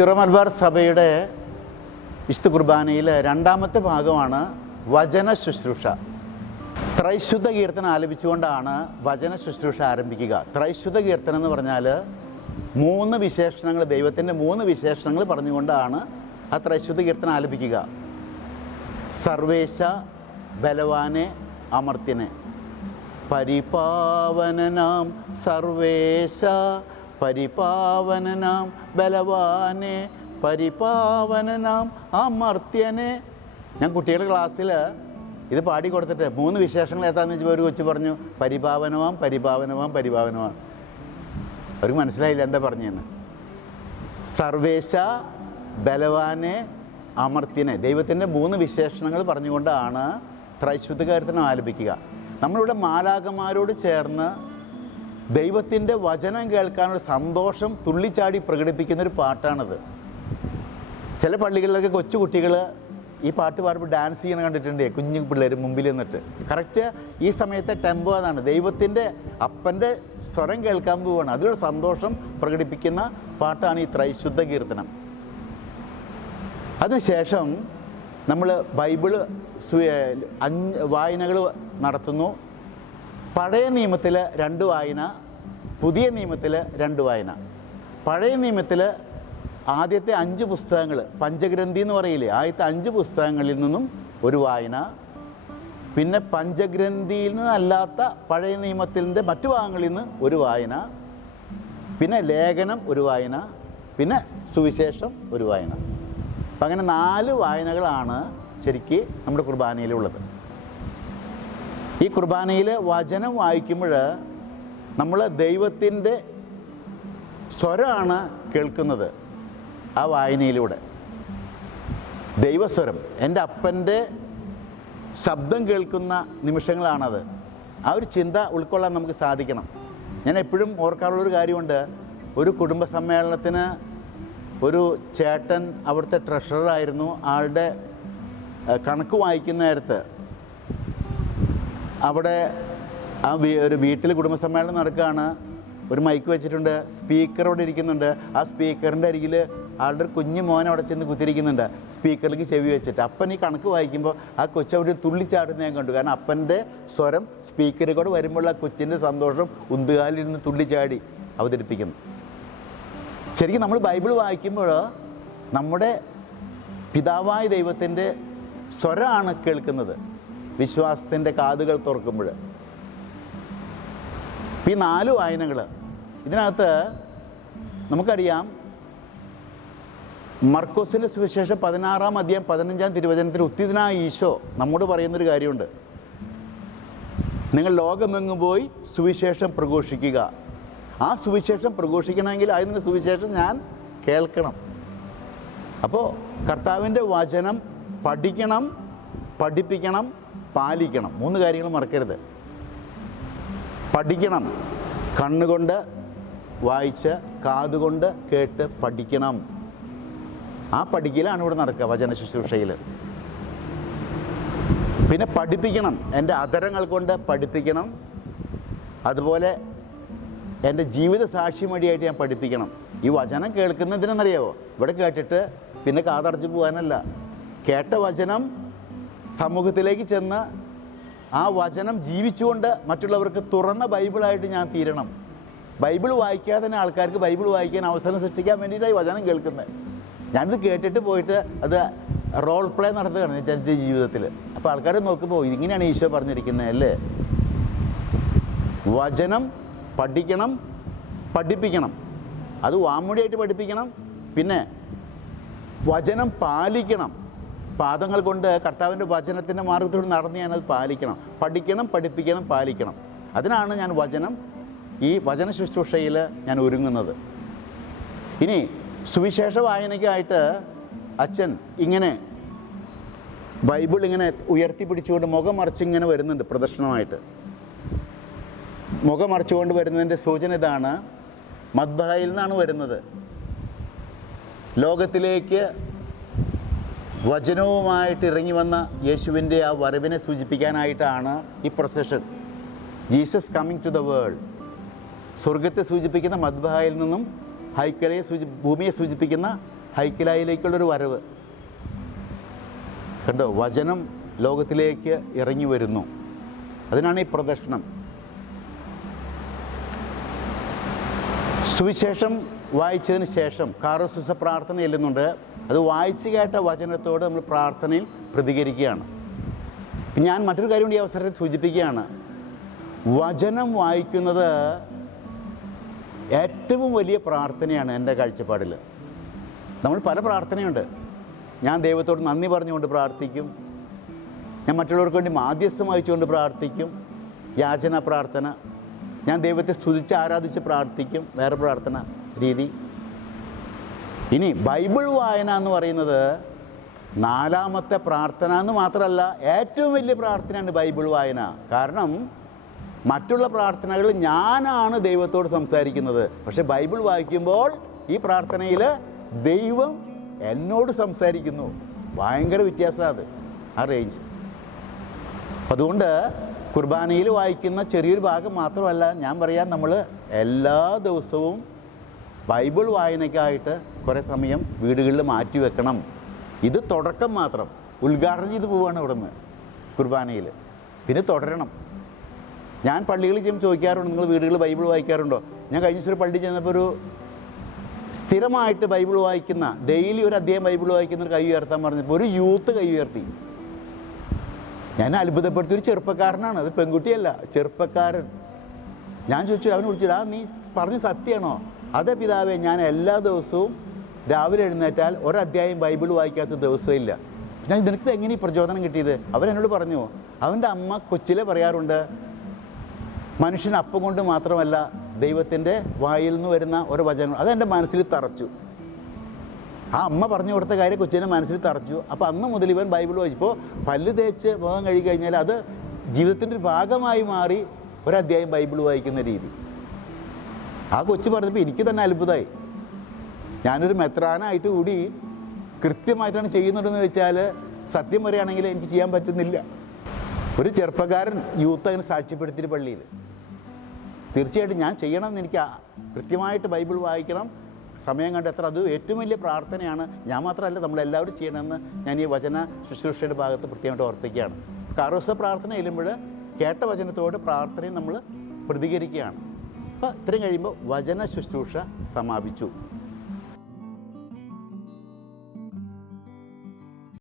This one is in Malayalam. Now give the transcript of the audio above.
സിറോ സഭയുടെ വിശുദ്ധ കുർബാനയിലെ രണ്ടാമത്തെ ഭാഗമാണ് വചന ശുശ്രൂഷ. ത്രൈശുദ്ധ കീർത്തനം ആലപിച്ചുകൊണ്ടാണ് വചന ശുശ്രൂഷ ആരംഭിക്കുക. ത്രൈശുദ്ധ കീർത്തനം എന്ന് പറഞ്ഞാൽ മൂന്ന് വിശേഷണങ്ങൾ ദൈവത്തിന്റെ മൂന്ന് വിശേഷണങ്ങൾ പറഞ്ഞുകൊണ്ടാണ് ആ ത്രൈശുദ്ധ കീർത്തനം ആലപിക്കുക. സർവേശ ബലവാനെ അമർത്തിനെ. പരിപാവനനാം സർവേശ പരിപാവനനാം ബലവാനെ പരിപാവനനാം അമർത്യനെ. ഞാൻ കുട്ടികളുടെ ക്ലാസ്സിൽ ഇത് പാടി കൊടുത്തിട്ട് മൂന്ന് വിശേഷങ്ങൾ ഏതാണെന്ന് വെച്ചപ്പോൾ ഒരു കൊച്ചു പറഞ്ഞു പരിപാവനമാം പരിപാവനമാം പരിപാവനമാം അവർക്ക് മനസ്സിലായില്ല എന്താ പറഞ്ഞതെന്ന് സർവേശ ബലവാനെ അമർത്യനെ. ദൈവത്തിന്റെ മൂന്ന് വിശേഷണങ്ങൾ പറഞ്ഞുകൊണ്ടാണ് ത്രൈശുദ്ധകാരത്തിനും ആലപിക്കുക. നമ്മളിവിടെ മാലാകന്മാരോട് ചേർന്ന് ദൈവത്തിന്റെ വചനം കേൾക്കാനുള്ള സന്തോഷം തുള്ളിച്ചാടി പ്രകടിപ്പിക്കുന്ന ഒരു പാട്ടാണിത്. ചില പള്ളികളിലൊക്കെ കൊച്ചു കുട്ടികൾ ഈ പാട്ട് പാടുമ്പോൾ ഡാൻസ് ചെയ്യണ കണ്ടിട്ടുണ്ട്? കുഞ്ഞു പിള്ളേർ മുമ്പിൽ നിന്നിട്ട്. കറക്റ്റ് ഈ സമയത്തെ ടെമ്പോ അതാണ്. ദൈവത്തിന്റെ അപ്പന്റെ സ്വരം കേൾക്കാൻ പോവുകയാണ് അതിലൊരു സന്തോഷം പ്രകടിപ്പിക്കുന്ന പാട്ടാണ് ഈ ത്രൈശുദ്ധ കീർത്തനം. അതിനുശേഷം നമ്മൾ ബൈബിൾ വായനകൾ നടത്തുന്നു. പഴയ നിയമത്തിൽ രണ്ട് വായന പുതിയ നിയമത്തിൽ രണ്ട് വായന. പഴയ നിയമത്തിൽ ആദ്യത്തെ അഞ്ച് പുസ്തകങ്ങൾ പഞ്ചഗ്രന്ഥി എന്ന് പറയില്ലേ ആദ്യത്തെ അഞ്ച് പുസ്തകങ്ങളിൽ നിന്നും ഒരു വായന. പിന്നെ പഞ്ചഗ്രന്ഥിയിൽ നിന്നല്ലാത്ത പഴയ നിയമത്തിന്റെ മറ്റു ഭാഗങ്ങളിൽ നിന്ന് ഒരു വായന. പിന്നെ ലേഖനം ഒരു വായന. പിന്നെ സുവിശേഷം ഒരു വായന. അപ്പം അങ്ങനെ നാല് വായനകളാണ് ശരിക്ക് നമ്മുടെ കുർബാനയിലുള്ളത്. ഈ കുർബാനയിൽ വചനം വായിക്കുമ്പോൾ നമ്മൾ ദൈവത്തിന്റെ സ്വരമാണ് കേൾക്കുന്നത് ആ വായനയിലൂടെ. ദൈവസ്വരം എന്റെ അപ്പന്റെ ശബ്ദം കേൾക്കുന്ന നിമിഷങ്ങളാണത്. ആ ഒരു ചിന്ത ഉൾക്കൊള്ളാൻ നമുക്ക് സാധിക്കണം. ഞാൻ എപ്പോഴും ഓർക്കാറുള്ളൊരു കാര്യമുണ്ട്. ഒരു കുടുംബ സമ്മേളനത്തിന് ഒരു ചേട്ടൻ അവിടുത്തെ ട്രഷററായിരുന്നു. ആളുടെ കണക്ക് വായിക്കുന്ന നേരത്ത് അവിടെ ആ ഒരു വീട്ടിൽ കുടുംബസമ്മേളനം നടക്കുകയാണ്. ഒരു മൈക്ക് വെച്ചിട്ടുണ്ട്. സ്പീക്കർ അവിടെ ഇരിക്കുന്നുണ്ട്. ആ സ്പീക്കറിന്റെ അരികിൽ ആളുടെ ഒരു കുഞ്ഞു മോൻ അവിടെ ചെന്ന് കുത്തിരിക്കുന്നുണ്ട് സ്പീക്കറിലേക്ക് ചെവി വെച്ചിട്ട്. അപ്പൻ ഈ കണക്ക് വായിക്കുമ്പോൾ ആ കൊച്ചു അവിടെ തുള്ളിച്ചാടുന്ന ഞാൻ കണ്ടു. കാരണം അപ്പന്റെ സ്വരം സ്പീക്കറിൽ കൂടെ വരുമ്പോൾ ആ കൊച്ചിന്റെ സന്തോഷം ഉന്തുകാലിരുന്ന് തുള്ളിച്ചാടി അവതരിപ്പിക്കുന്നു. ശരിക്കും നമ്മൾ ബൈബിൾ വായിക്കുമ്പോൾ നമ്മുടെ പിതാവായ ദൈവത്തിന്റെ സ്വരമാണ് കേൾക്കുന്നത്. വിശ്വാസത്തിന്റെ കാതുകൾ തുറക്കുമ്പോൾ. ഈ നാല് വായനകൾ ഇതിനകത്ത് നമുക്കറിയാം മർക്കോസിന്റെ സുവിശേഷം പതിനാറാം അധ്യായം പതിനഞ്ചാം തിരുവചനത്തിൽ ഉത്തിതനായ ഈശോ നമ്മോട് പറയുന്നൊരു കാര്യമുണ്ട്. നിങ്ങൾ ലോകമെങ്ങും പോയി സുവിശേഷം പ്രഘോഷിക്കുക. ആ സുവിശേഷം പ്രഘോഷിക്കണമെങ്കിൽ അതിന് സുവിശേഷം ഞാൻ കേൾക്കണം. അപ്പോൾ കർത്താവിന്റെ വചനം പഠിക്കണം പഠിപ്പിക്കണം പാലിക്കണം. മൂന്ന് കാര്യങ്ങൾ മറക്കരുത്. പഠിക്കണം. കണ്ണുകൊണ്ട് വായിച്ച് കാതുകൊണ്ട് കേട്ട് പഠിക്കണം. ആ പഠിക്കലാണ് ഇവിടെ നടക്കുക വചന ശുശ്രൂഷയിൽ പിന്നെ പഠിപ്പിക്കണം. എന്റെ അധരങ്ങൾ കൊണ്ട് പഠിപ്പിക്കണം. അതുപോലെ എന്റെ ജീവിത സാക്ഷ്യം വഴിയായിട്ട് ഞാൻ പഠിപ്പിക്കണം. ഈ വചനം കേൾക്കുന്നതിനെന്നറിയാവോ? ഇവിടെ കേട്ടിട്ട് പിന്നെ കാതടച്ച് പോകാനല്ല. കേട്ട വചനം സമൂഹത്തിലേക്ക് ചെന്ന് ആ വചനം ജീവിച്ചുകൊണ്ട് മറ്റുള്ളവർക്ക് തുറന്ന ബൈബിളായിട്ട് ഞാൻ തീരണം. ബൈബിൾ വായിക്കാതെ തന്നെ ആൾക്കാർക്ക് ബൈബിൾ വായിക്കാൻ അവസരം സൃഷ്ടിക്കാൻ വേണ്ടിയിട്ടാണ് ഈ വചനം കേൾക്കുന്നത്. ഞാനിത് കേട്ടിട്ട് പോയിട്ട് അത് റോൾ പ്ലേ നടത്തുകയാണ് എന്റെ ജീവിതത്തിൽ അപ്പോൾ ആൾക്കാർ നോക്കുമ്പോൾ ഇങ്ങനെയാണ് ഈശോ പറഞ്ഞിരിക്കുന്നത് അല്ലേ? വചനം പഠിക്കണം പഠിപ്പിക്കണം. അത് വാമൊഴിയായിട്ട് പഠിപ്പിക്കണം പിന്നെ വചനം പാലിക്കണം. പാദങ്ങൾ കൊണ്ട് കർത്താവിന്റെ വചനത്തിന്റെ മാർഗത്തിലൂടെ നടന്ന് ഞാനത് പാലിക്കണം. പഠിക്കണം പഠിപ്പിക്കണം പാലിക്കണം. അതിനാണ് ഞാൻ വചനം ഈ വചന ശുശ്രൂഷയിൽ ഞാൻ ഒരുങ്ങുന്നത്. ഇനി സുവിശേഷ വായനയ്ക്കായിട്ട് അച്ഛൻ ഇങ്ങനെ ബൈബിൾ ഇങ്ങനെ ഉയർത്തി പിടിച്ചുകൊണ്ട് മുഖം മറിച്ചിങ്ങനെ വരുന്നുണ്ട് പ്രദർശനമായിട്ട്. മുഖം മറിച്ചുകൊണ്ട് വരുന്നതിന്റെ സൂചന ഇതാണ് മദ്ബായിൽ നിന്നാണ് വരുന്നത്. ലോകത്തിലേക്ക് വചനവുമായിട്ട് ഇറങ്ങി വന്ന യേശുവിന്റെ ആ വരവിനെ സൂചിപ്പിക്കാനായിട്ടാണ് ഈ procession Jesus coming to the world സ്വർഗത്തെ സൂചിപ്പിക്കുന്ന മദ്ബഹായിൽ നിന്നും ഹൈക്കലയെ സൂചി ഭൂമിയെ സൂചിപ്പിക്കുന്ന ഹൈക്കലായിലേക്കുള്ളൊരു വരവ്. കണ്ടോ? വചനം ലോകത്തിലേക്ക് ഇറങ്ങി വരുന്നു. അതിനാണ് ഈ പ്രദർശനം സുവിശേഷം വായിച്ചതിന് ശേഷം കാറസുസ പ്രാർത്ഥന ചെല്ലുന്നുണ്ട്. അത് വായിച്ചു കേട്ട വചനത്തോട് നമ്മൾ പ്രാർത്ഥനയിൽ പ്രതികരിക്കുകയാണ്. ഞാൻ മറ്റൊരു കാര്യം കൂടി ഈ അവസരത്തിൽ സൂചിപ്പിക്കുകയാണ്. വചനം വായിക്കുന്നത് ഏറ്റവും വലിയ പ്രാർത്ഥനയാണ് എന്റെ കാഴ്ചപ്പാടിൽ. നമ്മൾ പല പ്രാർത്ഥനയുണ്ട്. ഞാൻ ദൈവത്തോട് നന്ദി പറഞ്ഞുകൊണ്ട് പ്രാർത്ഥിക്കും. ഞാൻ മറ്റുള്ളവർക്ക് വേണ്ടി മാധ്യസ്ഥം വഹിച്ചുകൊണ്ട് പ്രാർത്ഥിക്കും. യാചന പ്രാർത്ഥന. ഞാൻ ദൈവത്തെ സ്തുതിച്ച് ആരാധിച്ച് പ്രാർത്ഥിക്കും. വേറെ പ്രാർത്ഥന. രീതി. ഇനി ബൈബിൾ വായന എന്ന് പറയുന്നത് നാലാമത്തെ പ്രാർത്ഥന എന്ന് മാത്രമല്ല ഏറ്റവും വലിയ പ്രാർത്ഥനയാണ് ബൈബിൾ വായന. കാരണം മറ്റുള്ള പ്രാർത്ഥനകൾ ഞാനാണ് ദൈവത്തോട് സംസാരിക്കുന്നത്. പക്ഷെ ബൈബിൾ വായിക്കുമ്പോൾ ഈ പ്രാർത്ഥനയിൽ ദൈവം എന്നോട് സംസാരിക്കുന്നു. ഭയങ്കര വ്യത്യാസമാണ് അത് ആ റേഞ്ച് അതുകൊണ്ട് കുർബാനയിൽ വായിക്കുന്ന ചെറിയൊരു ഭാഗം മാത്രമല്ല ഞാൻ പറയാം നമ്മൾ എല്ലാ ദിവസവും ബൈബിൾ വായനയ്ക്കായിട്ട് കുറേ സമയം വീടുകളിൽ മാറ്റി വെക്കണം. ഇത് തുടക്കം മാത്രം. ഉദ്ഘാടനം ചെയ്ത് പോവുകയാണ് ഇവിടുന്ന് കുർബാനയിൽ. പിന്നെ തുടരണം. ഞാൻ പള്ളികളിൽ ചെന്ന് ചോദിക്കാറുണ്ട് നിങ്ങൾ വീടുകളിൽ ബൈബിൾ വായിക്കാറുണ്ടോ? ഞാൻ കഴിഞ്ഞ ദിവസം പള്ളി ചെന്നപ്പോൾ ഒരു സ്ഥിരമായിട്ട് ബൈബിൾ വായിക്കുന്ന ഡെയിലി ഒരു അധ്യായം ബൈബിൾ വായിക്കുന്ന ഒരു കൈ ഉയർത്താൻ പറഞ്ഞപ്പോൾ ഒരു യൂത്ത് കൈ ഉയർത്തി. ഞാൻ അത്ഭുതപ്പെടുത്തിയ ഒരു ചെറുപ്പക്കാരനാണ്. അത് പെൺകുട്ടിയല്ല ചെറുപ്പക്കാരൻ. ഞാൻ ചോദിച്ചു അവനെ വിളിച്ചിടാ നീ പറഞ്ഞ സത്യമാണോ? അതെ പിതാവേ ഞാൻ എല്ലാ ദിവസവും രാവിലെ എഴുന്നേറ്റാൽ ഒരധ്യായം ബൈബിൾ വായിക്കാത്ത ദിവസമില്ല ഞാൻ നിനക്ക് എങ്ങനെ ഈ പ്രചോദനം കിട്ടിയത്? അവരെന്നോട് പറഞ്ഞു അവന്റെ അമ്മ കൊച്ചിലെ പറയാറുണ്ട് മനുഷ്യൻ അപ്പം കൊണ്ട് മാത്രമല്ല ദൈവത്തിന്റെ വായിൽ നിന്ന് വരുന്ന ഒരു വചനം അതെന്റെ മനസ്സിൽ തറച്ചു. ആ അമ്മ പറഞ്ഞു കൊടുത്ത കാര്യം കൊച്ചിന്റെ മനസ്സിൽ തറച്ചു. അപ്പോൾ അന്ന് മുതൽ ഇവൻ ബൈബിൾ വായിച്ചപ്പോൾ പല്ല് തേച്ച് മുഖം കഴുകി കഴിഞ്ഞാൽ അത് ജീവിതത്തിന്റെ ഒരു ഭാഗമായി മാറി ഒരധ്യായം ബൈബിൾ വായിക്കുന്ന രീതി. ആ കൊച്ചു പറഞ്ഞപ്പോൾ എനിക്ക് തന്നെ അത്ഭുതമായി ഞാനൊരു മെത്രാനായിട്ട് കൂടി കൃത്യമായിട്ടാണ് ചെയ്യുന്നുണ്ടെന്ന് വെച്ചാൽ സത്യം പറയുകയാണെങ്കിൽ എനിക്ക് ചെയ്യാൻ പറ്റുന്നില്ല. ഒരു ചെറുപ്പക്കാരൻ യൂത്ത് അങ്ങനെ സാക്ഷ്യപ്പെടുത്തിയിട്ട് പള്ളിയിൽ. തീർച്ചയായിട്ടും ഞാൻ ചെയ്യണമെന്ന് എനിക്ക് കൃത്യമായിട്ട് ബൈബിൾ വായിക്കണം. സമയം കണ്ടെത്ര അത് ഏറ്റവും വലിയ പ്രാർത്ഥനയാണ്. ഞാൻ മാത്രമല്ല നമ്മളെല്ലാവരും ചെയ്യണമെന്ന് ഞാൻ ഈ വചന ശുശ്രൂഷയുടെ ഭാഗത്ത് പ്രത്യേകമായിട്ട് ഓർപ്പിക്കുകയാണ്. കാറോസ പ്രാർത്ഥന ചെല്ലുമ്പോൾ കേട്ട വചനത്തോട് പ്രാർത്ഥനയും നമ്മൾ പ്രതികരിക്കുകയാണ്. അപ്പോൾ ഇത്രയും കഴിയുമ്പോൾ വചന ശുശ്രൂഷ സമാപിച്ചു.